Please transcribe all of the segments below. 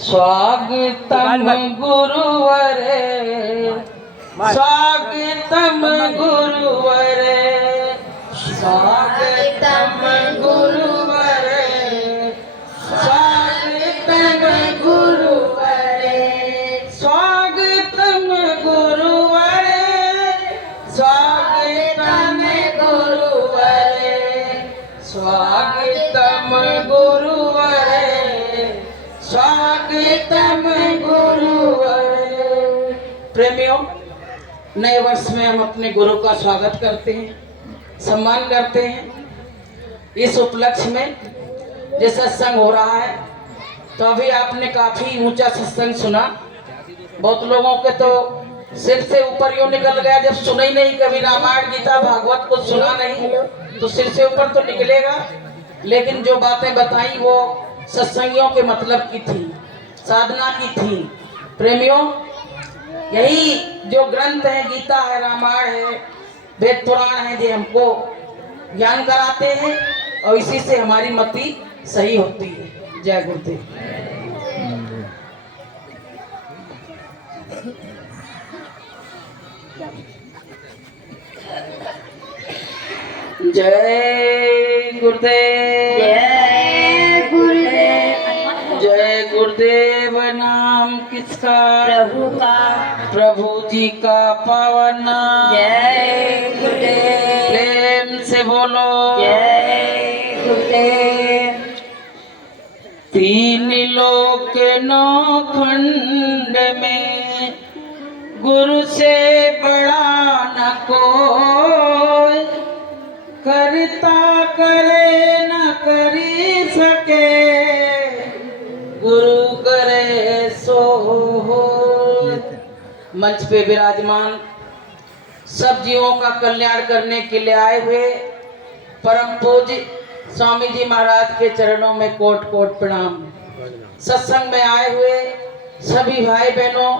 स्वागतम गुरुवरे, स्वागतम गुरुवरे, स्वागतम गुरुवरे, स्वागतम गुरुवरे, स्वागतम गुरुवरे, स्वागतम गुरुवरे, स्वागतम गुरुवरे, स्वागतम गुरुवर। प्रेमियों, नए वर्ष में हम अपने गुरु का स्वागत करते हैं, सम्मान करते हैं। इस उपलक्ष्य में जो सत्संग हो रहा है, तो अभी आपने काफी ऊंचा सत्संग सुना। बहुत लोगों के तो सिर से ऊपर यूं निकल गया, जब सुना ही नहीं, कभी रामायण गीता भागवत को सुना नहीं तो सिर से ऊपर तो निकलेगा। लेकिन जो बातें बताई वो सत्संगियों के मतलब की थी, साधना की थी। प्रेमियों, यही जो ग्रंथ है, गीता है, रामायण है, वेद पुराण है, जो हमको ज्ञान कराते हैं और इसी से हमारी मति सही होती है। जय गुरुदेव। जय गुरुदेव, जय गुरुदेव। नाम किसका? प्रभु का। प्रभु जी का पावन नाम। जय गुरुदेव। प्रेम से बोलो जय गुरुदेव। तीन लोक नौ खंड में गुरु से बड़ा न कोई, करता करे न करी सके, गुरु करे सो होय। मंच पे विराजमान सब जीवों का कल्याण करने के लिए आए हुए परम पूज्य स्वामी जी महाराज के चरणों में कोट कोट प्रणाम। सत्संग में आए हुए सभी भाई बहनों,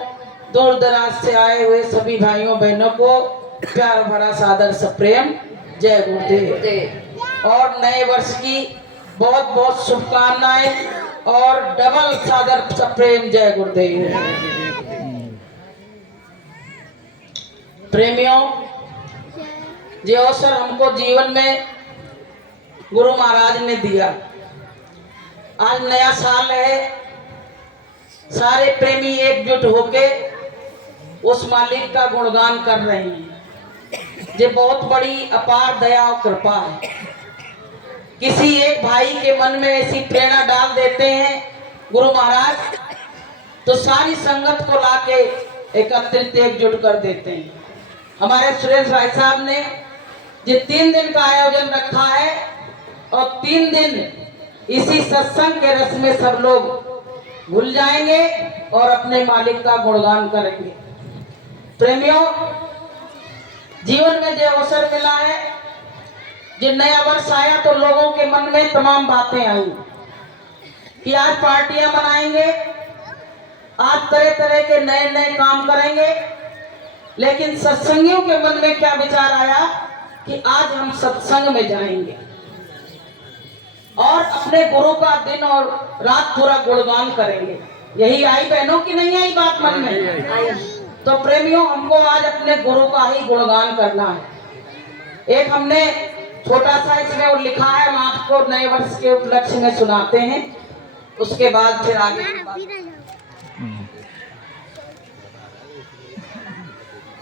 दूर दराज से आए हुए सभी भाइयों बहनों को प्यार भरा सादर सप्रेम जय गुरुदेव। और नए वर्ष की बहुत बहुत शुभकामनाएं और डबल सादर सप्रेम जय गुरुदेव। प्रेमियों, ये अवसर हमको जीवन में गुरु महाराज ने दिया। आज नया साल है, सारे प्रेमी एकजुट होके उस मालिक का गुणगान कर रहे हैं। ये बहुत बड़ी अपार दया और कृपा है। किसी एक भाई के मन में ऐसी प्रेरणा डाल देते हैं गुरु महाराज, तो सारी संगत को लाके एकत्रित एकजुट कर देते हैं। हमारे सुरेश भाई साहब ने ये 3 दिन का आयोजन रखा है और 3 दिन इसी सत्संग के रस में सब लोग भूल जाएंगे और अपने मालिक का गुणगान करेंगे। प्रेमियों, जीवन में जो अवसर मिला है, जो नया वर्ष आया, तो लोगों के मन में तमाम बातें आई कि आज पार्टियां मनाएंगे, आज तरह तरह के नए नए काम करेंगे। लेकिन सत्संगियों के मन में क्या विचार आया कि आज हम सत्संग में जाएंगे और अपने गुरु का दिन और रात पूरा गुणगान करेंगे। यही आई बहनों की नहीं आई बात मन में? तो प्रेमियों, हमको आज अपने गुरु का ही गुणगान करना है। एक हमने छोटा सा इसमें और लिखा है, हम आपको नए वर्ष के उपलक्ष्य में सुनाते हैं, उसके बाद फिर आगे की बात।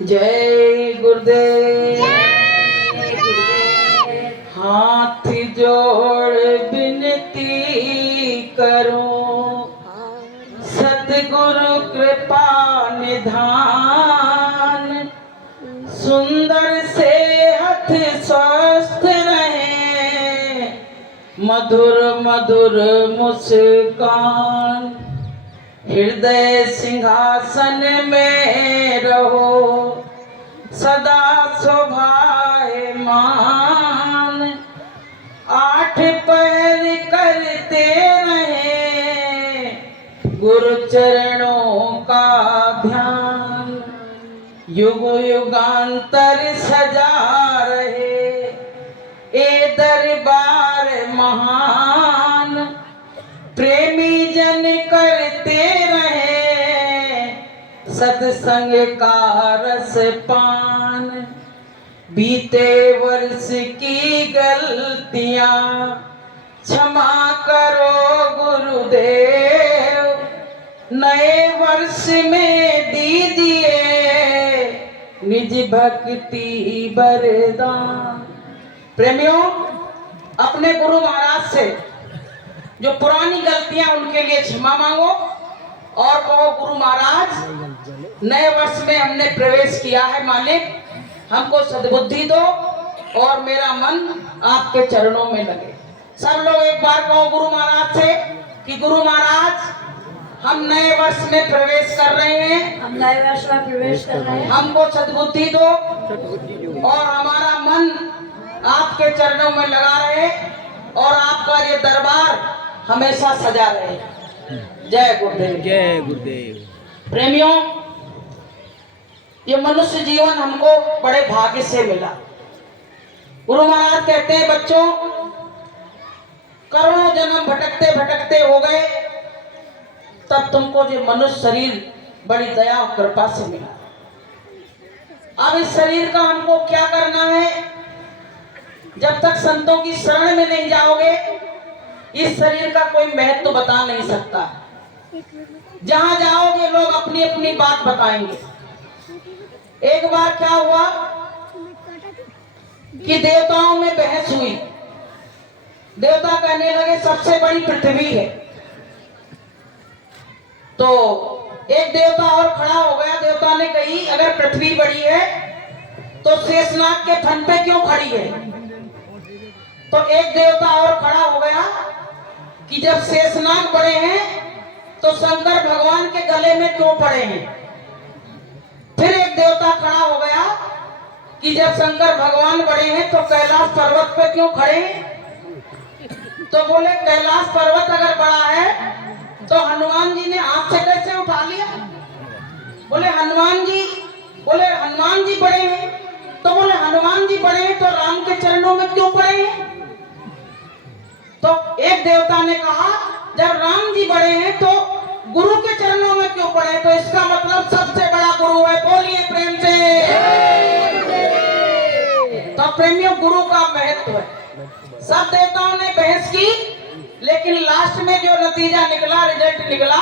जय गुरुदेव। हाथ जोड़ विनती करूं, सतगुरु कृपा निधान, सुंदर सेहत स्वस्थ रहे, मधुर मधुर मुस्कान, हृदय सिंहासन में रहो सदा शोभायमान, 8 पहर करते रहे गुरु चरणों का ध्यान, युग युगांतर सजा रहे ए दरबार महान, प्रेमी जन नयन करते रहे सत्संग का रस पान। बीते वर्ष की गलतियां क्षमा करो गुरुदेव, नए वर्ष में दीजिए निज भक्ति वरदान। प्रेमियों, अपने गुरु महाराज से जो पुरानी गलतियां उनके लिए क्षमा मांगो और कहो गुरु महाराज नए वर्ष में हमने प्रवेश किया है, मालिक हमको सद्बुद्धि दो और मेरा मन आपके चरणों में लगे। सब लोग एक बार कहो गुरु महाराज से कि गुरु महाराज हम नए वर्ष में प्रवेश कर रहे हैं, हम नए वर्ष में प्रवेश कर रहे हैं, हमको सद्बुद्धि दो और हमारा मन आपके चरणों में लगा रहे और आपका ये दरबार हमेशा सजा रहे। जय गुरुदेव। जय गुरुदेव। प्रेमियों, ये मनुष्य जीवन हमको बड़े भाग्य से मिला। गुरु महाराज कहते हैं बच्चों, करोड़ों जन्म भटकते भटकते हो गए, तब तुमको जो मनुष्य शरीर बड़ी दया और कृपा से मिला। अब इस शरीर का हमको क्या करना है? जब तक संतों की शरण में नहीं जाओगे इस शरीर का कोई महत्व बता नहीं सकता। जहां जाओगे लोग अपनी अपनी बात बताएंगे। एक बार क्या हुआ कि देवताओं में बहस हुई। देवता कहने लगे सबसे बड़ी पृथ्वी है, तो एक देवता और खड़ा हो गया। देवता ने कही अगर पृथ्वी बड़ी है तो शेषनाग के फन पे क्यों खड़ी है? तो एक देवता और खड़ा हो गया कि जब शेषनाग बड़े हैं तो शंकर भगवान के गले में क्यों पड़े हैं? फिर एक देवता खड़ा हो गया कि जब शंकर भगवान बड़े हैं तो कैलाश पर्वत पे क्यों खड़े हैं? तो बोले कैलाश पर्वत अगर बड़ा है तो हनुमान जी ने हाथ से कैसे उठा लिया? बोले हनुमान जी बड़े हैं। तो बोले हनुमान जी बड़े हैं तो राम के चरणों में क्यों पड़े हैं? तो एक देवता ने कहा जब राम जी बड़े हैं तो गुरु के चरणों में क्यों पड़े? तो इसका मतलब सबसे बड़ा गुरु है। बोलिए प्रेम से। तो प्रेमियों, गुरु का महत्व है। सब देवताओं ने बहस की, लेकिन लास्ट में जो नतीजा निकला, रिजल्ट निकला,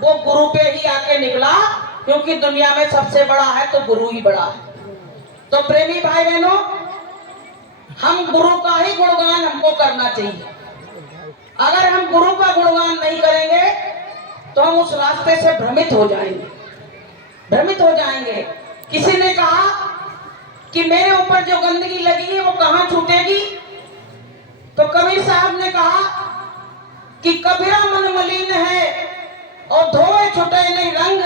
वो गुरु पे ही आके निकला, क्योंकि दुनिया में सबसे बड़ा है तो गुरु ही बड़ा है। तो प्रेमी भाई बहनों, हम गुरु का ही गुणगान हमको करना चाहिए। अगर हम गुरु का गुणगान नहीं करेंगे तो हम उस रास्ते से भ्रमित हो जाएंगे। किसी ने कहा कि मेरे ऊपर जो गंदगी लगी है वो कहाँ छूटेगी? तो कबीर साहब ने कहा कि कबीरा मन मलिन है और धोए छूटे नहीं रंग,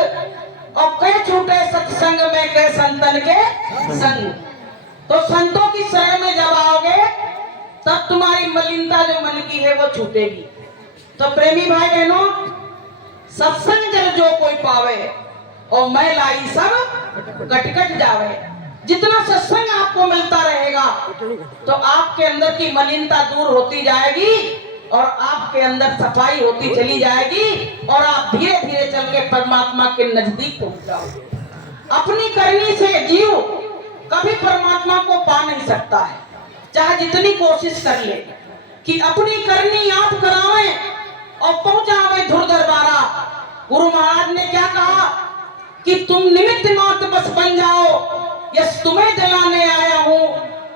और कह छूटे सत्संग में कह संतन के संग। तो संतों की शरण में जब आओगे तब तुम्हारी मलिनता जो मन की है वो छूटेगी। तो प्रेमी भाई बहनों, सत्संग जल जो कोई पावे और मैं लाई सब कट जावे। जितना सत्संग आपको मिलता रहेगा तो आपके अंदर की मलिनता दूर होती जाएगी और आपके अंदर सफाई होती चली जाएगी और आप धीरे धीरे चल के परमात्मा के नजदीक पहुंच जाओगे। अपनी करनी से जीव कभी परमात्मा को पा नहीं सकता है, चाहे जितनी कोशिश कर ले कि अपनी करनी आप करावें और पहुंचावे धुर दरबारा। गुरु महाराज ने क्या कहा कि तुम निमित्त मात्र बस बन जाओ, यस तुम्हें जगाने आया हूं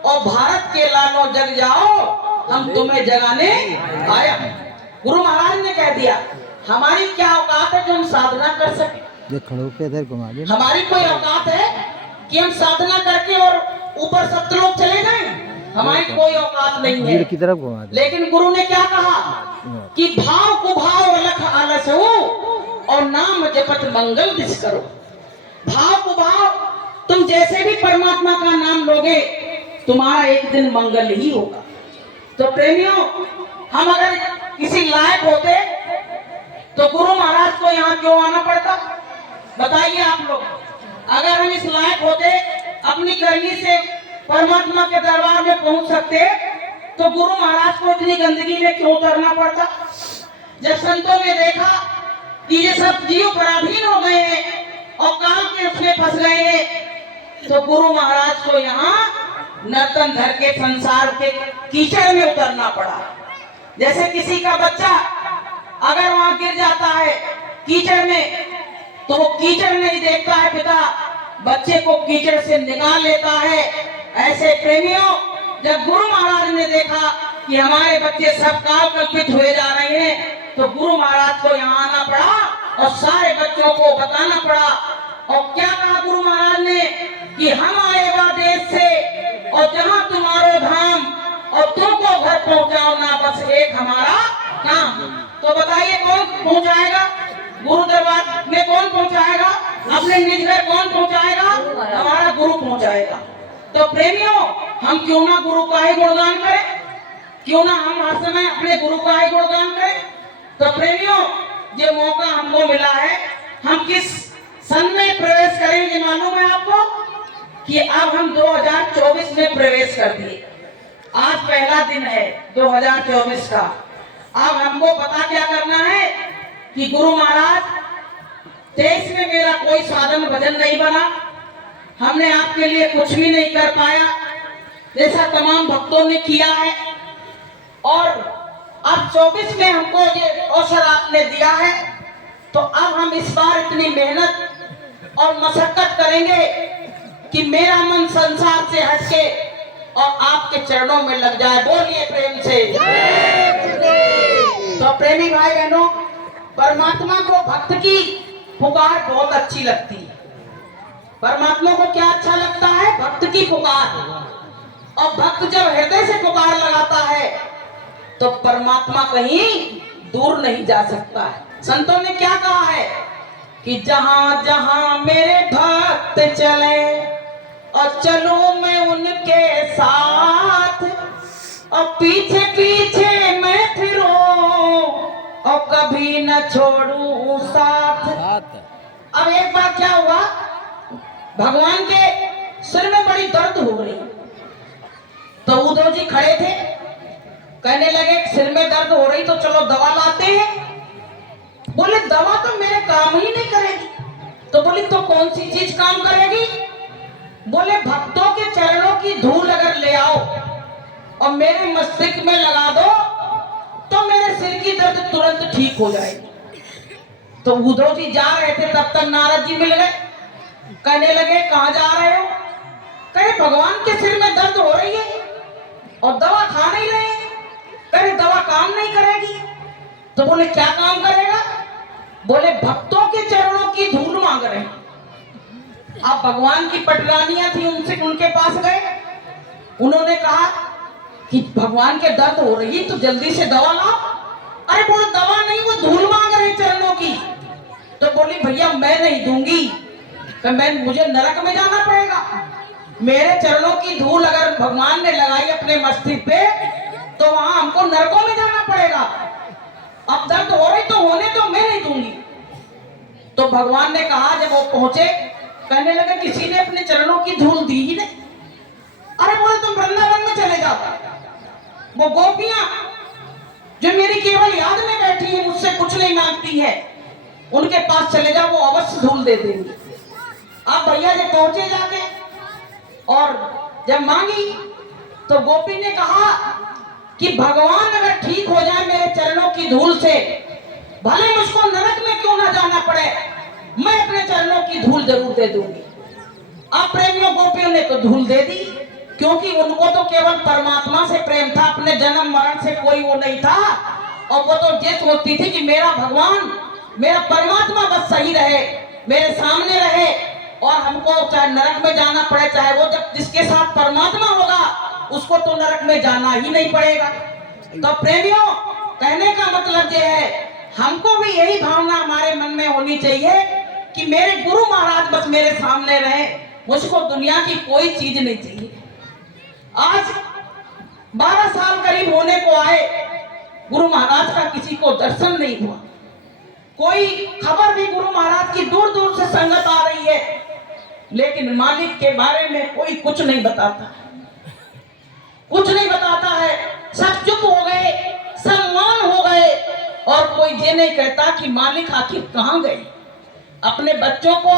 और भारत के लालो जग जाओ, हम तुम्हें जगाने आया। गुरु महाराज ने कह दिया हमारी क्या औकात है जो हम साधना कर सके? हमारी कोई औकात है कि हम साधना करके और ऊपर सत्लोक चले जाएं? हमारी कोई औकात नहीं है। की तरफ घुमा दे। लेकिन गुरु ने क्या कहा कि भाव कुभाव अलख आलस हो और नाम जपत मंगल दिस करो। भाव कुभाव तुम जैसे भी परमात्मा का नाम लोगे तुम्हारा एक दिन मंगल ही होगा। तो प्रेमियों, हम अगर किसी लायक होते तो गुरु महाराज को यहाँ क्यों आना पड़ता? बताइए आप लोग। अगर हम इस लायक होते, अपनी करनी से परमात्मा के दरबार में पहुंच सकते, तो गुरु महाराज को इतनी गंदगी में क्यों उतरना पड़ता? जब संतों ने देखा कि ये सब जीव पराधीन हो गए हैं और काल के उसमें फंस गए हैं, तो गुरु महाराज को यहाँ नर्तन धर के संसार के कीचड़ में उतरना पड़ा। जैसे किसी का बच्चा अगर वहां गिर जाता है कीचड़ में, तो वो कीचड़ नहीं देखता है, पिता बच्चे को कीचड़ से निकाल लेता है। ऐसे प्रेमियों, जब गुरु महाराज ने देखा कि हमारे बच्चे सब काल कल्पित हुए जा रहे हैं, तो गुरु महाराज को यहाँ आना पड़ा और सारे बच्चों को बताना पड़ा। और क्या कहा गुरु महाराज ने कि हम आए वह देश से और जहाँ तुम्हारो धाम और तुमको घर पहुंचाओ ना, बस एक हमारा काम। तो बताइए कौन पहुंचाएगा? गुरु दरबार में कौन पहुंचाएगा? अपने निज घर कौन पहुंचाएगा? हमारा गुरु पहुंचाएगा। तो प्रेमियों, हम क्यों ना गुरु का ही गुणगान करें, क्यों ना हम हर समय अपने गुरु का ही गुणगान करें। तो प्रेमियों, ये मौका हमको मिला है, हम किस सन में प्रवेश करेंगे मालूम है आपको? कि अब हम 2024 में प्रवेश कर दिए। आज पहला दिन है 2024 का। अब हमको पता क्या करना है कि गुरु महाराज 23 में मेरा कोई साधन भजन नहीं बना, हमने आपके लिए कुछ भी नहीं कर पाया जैसा तमाम भक्तों ने किया है। और अब 24 में हमको ये अवसर आपने दिया है, तो अब हम इस बार इतनी मेहनत और मशक्कत करेंगे कि मेरा मन संसार से हटके और आपके चरणों में लग जाए। बोलिए प्रेम से। तो प्रेमी भाई बहनों, परमात्मा को भक्त की पुकार बहुत अच्छी लगती है। परमात्मा को क्या अच्छा लगता है? भक्त की पुकार। और भक्त जब हृदय से पुकार लगाता है तो परमात्मा कहीं दूर नहीं जा सकता है। संतों ने क्या कहा है कि जहां जहां मेरे भक्त चले और चलूं मैं उनके साथ, और पीछे पीछे मैं फिरूं और कभी न छोड़ूं साथ। अब एक बार क्या हुआ, भगवान के सिर में बड़ी दर्द हो रही, तो उद्धव जी खड़े थे, कहने लगे सिर में दर्द हो रही तो चलो दवा लाते हैं। बोले दवा तो मेरे काम ही नहीं करेगी। तो बोली तो कौन सी चीज काम करेगी? बोले भक्तों के चरणों की धूल अगर ले आओ और मेरे मस्तिष्क में लगा दो तो मेरे सिर की दर्द तुरंत ठीक हो जाएगी। तो उद्धव जी जा रहे थे, तब तक नारद जी मिल गए। कहने लगे कहाँ जा रहे हो? कहे भगवान के सिर में दर्द हो रही है और दवा खा नहीं रहे। कहे दवा काम नहीं करेगी। तो बोले क्या काम करेगा? बोले भक्तों के चरणों की धूल मांग रहे हैं। आप भगवान की पटरानियां थी, उनसे उनके पास गए, उन्होंने कहा कि भगवान के दर्द हो रही तो जल्दी से दवा लाओ। अरे बोले दवा नहीं, वो धूल मांग रहे चरणों की। तो बोली भैया मैं नहीं दूंगी, मुझे नरक में जाना पड़ेगा। मेरे चरणों की धूल अगर भगवान ने लगाई अपने मस्तिष्क पे तो वहां हमको नरकों में जाना पड़ेगा। अब दर्द हो रही तो होने तो मैं नहीं दूंगी। तो भगवान ने कहा, जब वो पहुंचे, कहने लगे किसी ने अपने चरणों की धूल दी ही नहीं। अरे बोले तुम वृंदावन में चले जाओ, वो गोपियां जो मेरी केवल याद में बैठी है, मुझसे कुछ नहीं मांगती है, उनके पास चले जाओ, वो अवश्य धूल दे देंगी। आप भैया जब पहुंचे जाके और जब मांगी तो गोपी ने कहा कि भगवान अगर ठीक हो जाए मेरे चरणों की धूल से, भले मुझको नरक में क्यों ना जाना पड़े, मैं अपने चरणों की धूल जरूर दे दूंगी। अब प्रेमियों गोपियों ने तो धूल दे दी, क्योंकि उनको तो केवल परमात्मा से प्रेम था, अपने जन्म मरण से कोई वो नहीं था। और वो तो ये सोचती थी कि मेरा भगवान, मेरा परमात्मा बस सही रहे, मेरे सामने रहे, और हमको चाहे नरक में जाना पड़े, चाहे वो जब जिसके साथ परमात्मा होगा उसको तो नरक में जाना ही नहीं पड़ेगा। तो प्रेमियों, कहने का मतलब ये है, हमको भी यही भावना हमारे मन में होनी चाहिए कि मेरे गुरु महाराज बस मेरे सामने रहे, मुझको दुनिया की कोई चीज नहीं चाहिए। आज 12 साल करीब होने को आए, गुरु महाराज का किसी को दर्शन नहीं हुआ। कोई खबर भी गुरु महाराज की दूर दूर से संगत आ रही है, लेकिन मालिक के बारे में कोई कुछ नहीं बताता, कुछ नहीं बताता है। सब चुप हो गए, सब मौन हो गए, और कोई कोई ये नहीं कहता कि मालिक आखिर कहाँ गए। अपने बच्चों को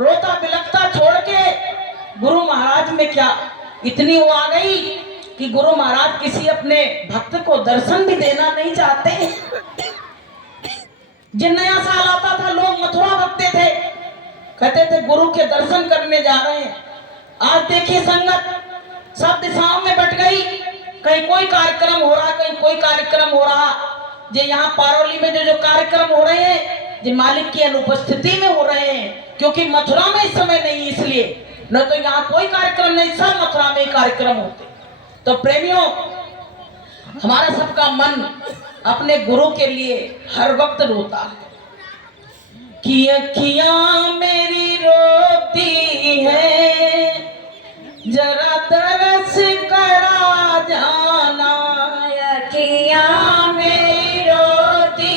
रोता बिलखता छोड़ के गुरु महाराज में क्या इतनी वो आ गई कि गुरु महाराज किसी अपने भक्त को दर्शन भी देना नहीं चाहते। जिन नया साल आता था लोग मथुरा भगते थे, कहते थे गुरु के दर्शन करने जा रहे हैं। आज देखिए संगत सब दिशाओं में बट गई, कहीं कोई कार्यक्रम हो रहा, कहीं कोई कार्यक्रम हो रहा। जो यहाँ पारोली में जो कार्यक्रम हो रहे हैं, जो मालिक की अनुपस्थिति में हो रहे हैं, क्योंकि मथुरा में इस समय नहीं, इसलिए न तो यहाँ कोई कार्यक्रम नहीं, सब मथुरा में कार्यक्रम होते। तो प्रेमियों, हमारा सबका मन अपने गुरु के लिए हर वक्त रोता है कि अखियां मेरी रोती है, जरा तरस करा जाना। अखियां मेरी रोती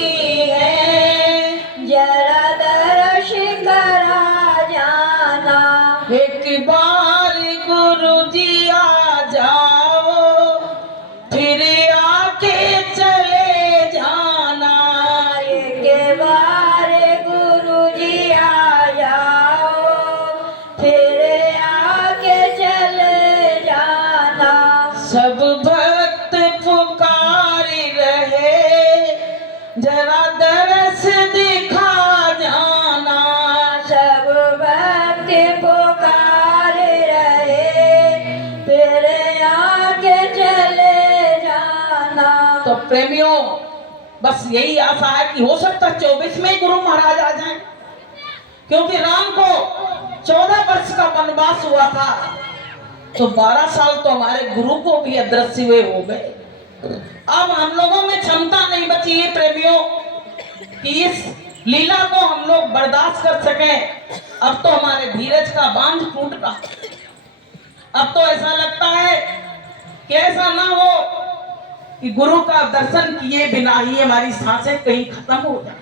है, जरा दर्श करा जाना। एक बार गुरु जी आ जाओ, फिर आके चले जाना। एक बार गुरु जी आ जाओ, फिर आके चले जाना। सब भक्त पुकार रहे, जरा दरस दिखा जाना। सब भक्त पुकार रहे, फिर आगे चले जाना। तो प्रेमियों, बस यही आशा है कि हो सकता है 24 में गुरु महाराज आ जाएं, क्योंकि राम को 14 वर्ष का वनवास हुआ था, तो 12 साल तो हमारे गुरु को भी अदृश्य हुए हो गए। अब हम लोगों में क्षमता नहीं बची है प्रेमियों कि इस लीला को हम लोग बर्दाश्त कर सकें। अब तो हमारे धीरज का बांध टूट रहा। अब तो ऐसा लगता है कि ऐसा ना हो कि गुरु का दर्शन किए बिना ही हमारी सांसें कहीं खत्म हो जाए।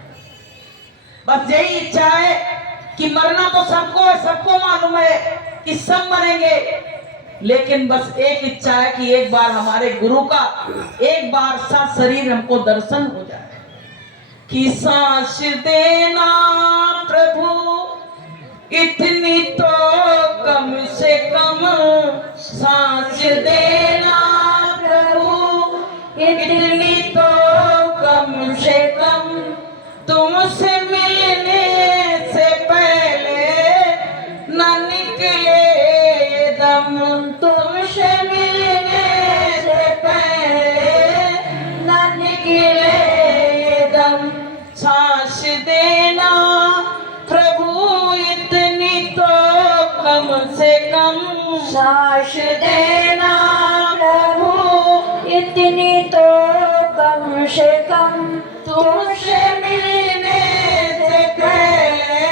बस यही इच्छा है कि मरना तो सबको है, सबको मालूम है कि सब मरेंगे, लेकिन बस एक इच्छा है कि एक बार हमारे गुरु का एक बार सा शरीर हमको दर्शन हो जाए। कि सांस देना प्रभु इतनी तो कम से कम, सांस देना प्रभु इतनी तो कम से कम। तुमसे मिलने से पहले न निकले ये दम, तुमसे मिलने से पहले न निकले ये दम। सांस देना प्रभु इतनी तो कम से कम, सांस देना प्रभु इतनी तो कम से कम। तुमसे मिलने से पहले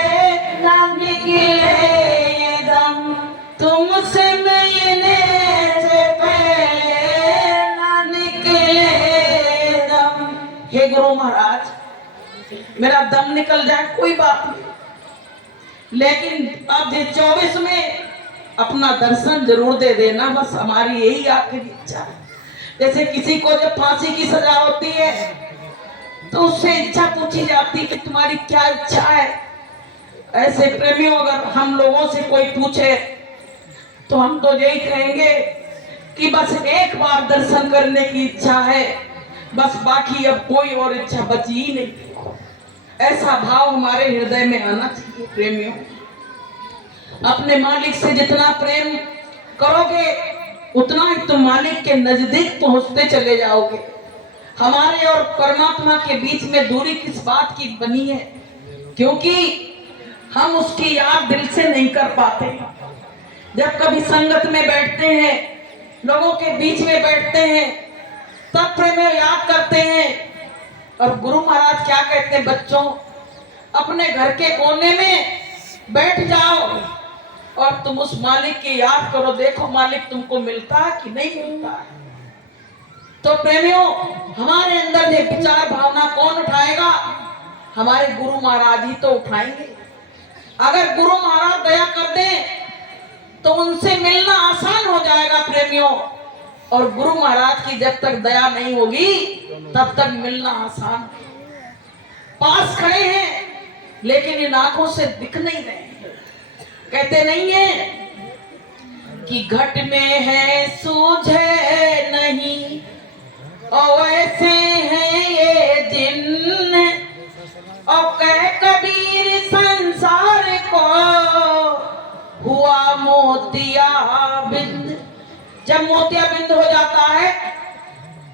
न निकले ये दम, तुमसे मिलने से पहले न निकले ये दम। हे गुरु महाराज, मेरा दम निकल जाए कोई बात नहीं, लेकिन अब ये 24 में अपना दर्शन जरूर दे देना, बस हमारी यही आखिरी इच्छा है। जैसे किसी को जब फांसी की सजा होती है तो उससे इच्छा पूछी जाती है कि तुम्हारी क्या इच्छा है। ऐसे प्रेमियों, अगर हम लोगों से कोई पूछे तो हम तो यही कहेंगे कि बस एक बार दर्शन करने की इच्छा है, बस बाकी अब कोई और इच्छा बची ही नहीं। ऐसा भाव हमारे हृदय में आना चाहिए प्रेमियों। अपने मालिक से जितना प्रेम करोगे उतना ही तुम मालिक के नजदीक पहुंचते चले जाओगे। हमारे और परमात्मा के बीच में दूरी किस बात की बनी है? क्योंकि हम उसकी याद दिल से नहीं कर पाते। जब कभी संगत में बैठते हैं, लोगों के बीच में बैठते हैं, तब प्रेम याद करते हैं। और गुरु महाराज क्या कहते हैं, बच्चों अपने घर के कोने में बैठ जाओ और तुम उस मालिक की याद करो, देखो मालिक तुमको मिलता है कि नहीं मिलता है। तो प्रेमियों, हमारे अंदर ये विचार भावना कौन उठाएगा? हमारे गुरु महाराज ही तो उठाएंगे। अगर गुरु महाराज दया कर दें तो उनसे मिलना आसान हो जाएगा प्रेमियों। और गुरु महाराज की जब तक दया नहीं होगी तब तक मिलना आसान। पास खड़े हैं लेकिन इन आंखों से दिख नहीं रहे हैं। कहते नहीं है कि घट में है सूझे नहीं और ऐसे हैं ये जिन्न और कह कबीर संसार को हुआ मोतिया बिंद। जब मोतिया बिंद हो जाता है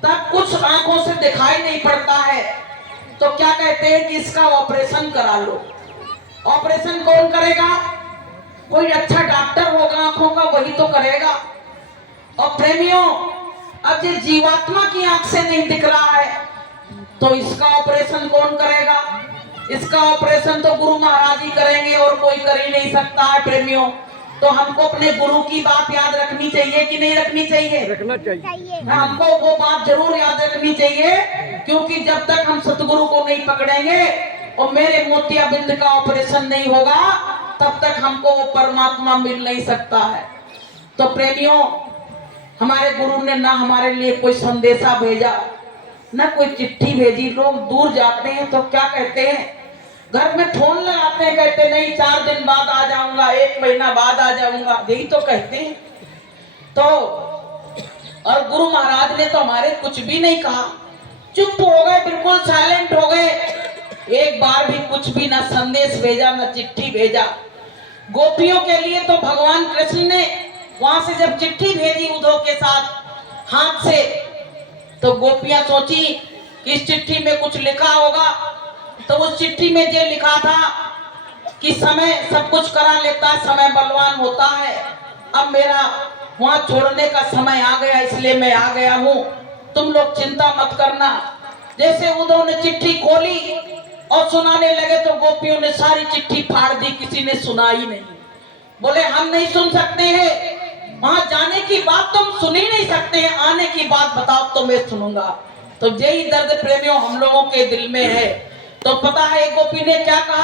तब कुछ आंखों से दिखाई नहीं पड़ता है, तो क्या कहते हैं कि इसका ऑपरेशन करा लो। ऑपरेशन कौन करेगा? कोई अच्छा डॉक्टर होगा आंखों का, वही तो करेगा। और प्रेमियों, अब ये जीवात्मा की आंख से नहीं दिख रहा है तो इसका ऑपरेशन कौन करेगा? इसका ऑपरेशन तो गुरु महाराज ही करेंगे और कोई कर ही नहीं सकता है। प्रेमियों, तो हमको अपने गुरु की बात याद रखनी चाहिए कि नहीं रखनी चाहिए? रखना चाहिए। हमको वो बात जरूर याद रखनी चाहिए, क्योंकि जब तक हम सतगुरु को नहीं पकड़ेंगे और मेरे मोतिया बिंद का ऑपरेशन नहीं होगा तब तक हमको वो परमात्मा मिल नहीं सकता है। तो प्रेमियों, हमारे गुरु ने ना हमारे लिए कोई संदेशा भेजा, ना कोई चिट्ठी भेजी। लोग दूर जाते हैं तो क्या कहते हैं, घर में फोन लगाते हैं, कहते नहीं 4 दिन बाद आ जाऊंगा, 1 महीना बाद आ जाऊंगा, यही तो कहते हैं। तो और गुरु महाराज ने तो हमारे कुछ भी नहीं कहा, चुप हो गए, बिल्कुल साइलेंट हो गए। एक बार भी कुछ भी ना संदेश भेजा, ना चिट्ठी भेजा। गोपियों के लिए तो भगवान कृष्ण ने वहां से जब चिट्ठी भेजी उद्धव के साथ हाथ से, तो गोपियां सोची कि इस चिट्ठी में कुछ लिखा होगा। तो उस चिट्ठी में ये लिखा था कि समय सब कुछ करा लेता है, समय बलवान होता है। अब मेरा वहां छोड़ने का समय आ गया, इसलिए मैं आ गया हूँ, तुम लोग चिंता मत करना। जैसे उद्धव ने चिट्ठी खोली और सुनाने लगे तो गोपियों ने सारी चिट्ठी फाड़ दी, किसी ने सुना ही नहीं। बोले हम नहीं सुन सकते हैं, वहां जाने की बात तुम सुन ही नहीं सकते हैं, आने की बात बताओ तो मैं सुनूंगा। तो यही दर्द प्रेमियों हम लोगों के दिल में है। तो पता है एक गोपी ने क्या कहा?